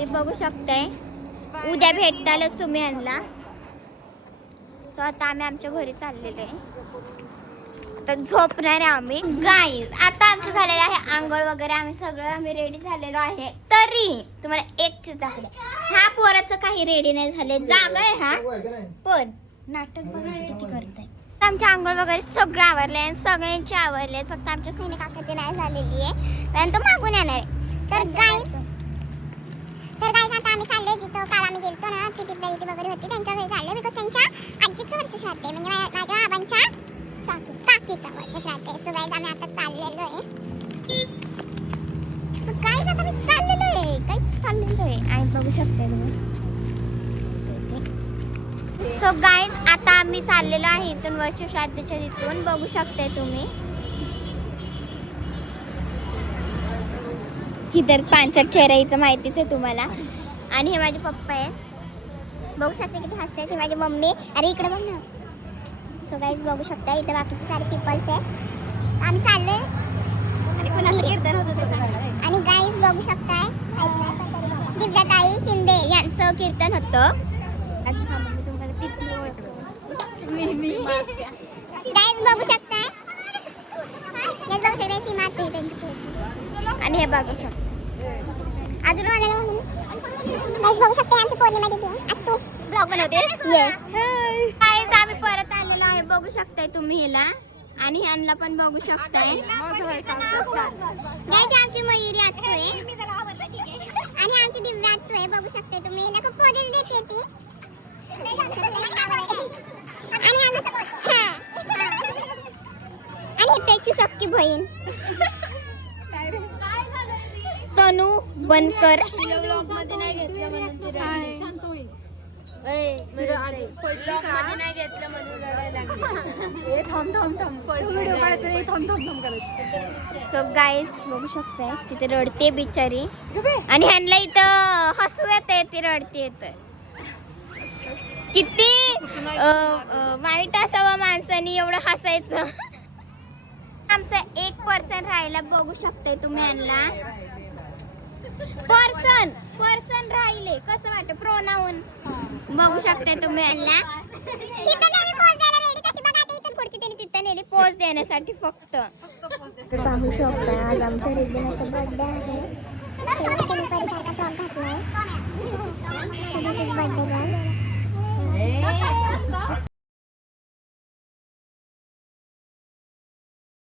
घरी बघू शकताय. उद्या भेटतालच तुम्ही आणला. सो आता आम्ही आमच्या घरी चाललेलो आहे. आता झोपणार आहे आम्ही. गाईज आता आमचं झालेलं आहे आंघोळ वगैरे. आम्ही रेडी झालेलो आहे. तरी तुम्हाला एक चीज दाखवते. ह्या पोराचं काही रेडी नाही झाले. जागा आहे हा पण नाटक बघा किती करताय. आमच्या आंघोळ वगैरे सगळं आवरले. सगळ्यांचे आवरले. फक्त आमच्या सोनी काकाची नाही झालेली आहे. कारण तो मागून येणार आहे. तर गाईज आता आम्ही चाललोय जिथं काल आम्ही गेलतो ना ती दिवाळी वगैरे होती त्यांच्या घरी चाललोय. बिकॉज त्यांच्या आजीचं वर्ष श्राद्ध आहे. म्हणजे माझ्या बाबांच्या काकीचा वर्ष श्राद्ध आहे. सो गाईज आम्ही आता चाललेलो आहे. गाईज आता मी चाललेलो आहे आणि बघू शकते तुम्ही. सो गाईज आता आम्ही चाललेलो आहे इथून वर्ष श्राद्धच्या तिथून. बघू शकते तुम्ही. ही तर पांचट चेहरा हिचं माहितीच आहे तुम्हाला. आणि हे माझे पप्पा आहे. बघू शकते किती हसते. ही माझी मम्मी. अरे इकडे बघ ना. सो गाईज बघू शकता इथे बाकीचे सारे पीपल्स आहेत. आम्ही चाललोय आणि गाईज बघू शकताय दिव्याताई शिंदे यांचं कीर्तन होतं. गाईज बघू शकताय सीमा आणि हे बघू शकता अजून बघू शकते आमची पौर्णिमा दिदी आत्तू ब्लॉग बनवते. येस गाईज आम्ही परत आलेलो आहे. बघू शकताय तुम्ही हिला आणि ह्यांना पण बघू शकताय. गाईज आमची मयुरी आत्तू आहे आणि आमची दिव्या आत्तू आहे. बघू शकते तुम्ही. हिला खूप पोजेस देते ती. आणि त्याची सक्की बहीण तनू बनकर. ब्लॉग मध्ये नाही घेतलं म्हणून ती रडली. ब्लॉग मध्ये नाही घेतलं म्हणून रडायला लागली. सो गाईज बघू शकताय तिथे रडते बिचारी. आणि ह्यांना इथं हसू येते. ती रडते तर किती वाईट असावं माणसानी एवढं हसायचं. आमचं 1% राहिला. बघू शकते तुम्ही यांना. पर्सन राहिले. कसं वाटतं प्रोनाऊन बघू शकते तुम्ही यांना. पोज देण्यासाठी फक्त पाहू शकता. आज आमच्या रिद्धीनाचा बर्थडे आहे. बर्थडे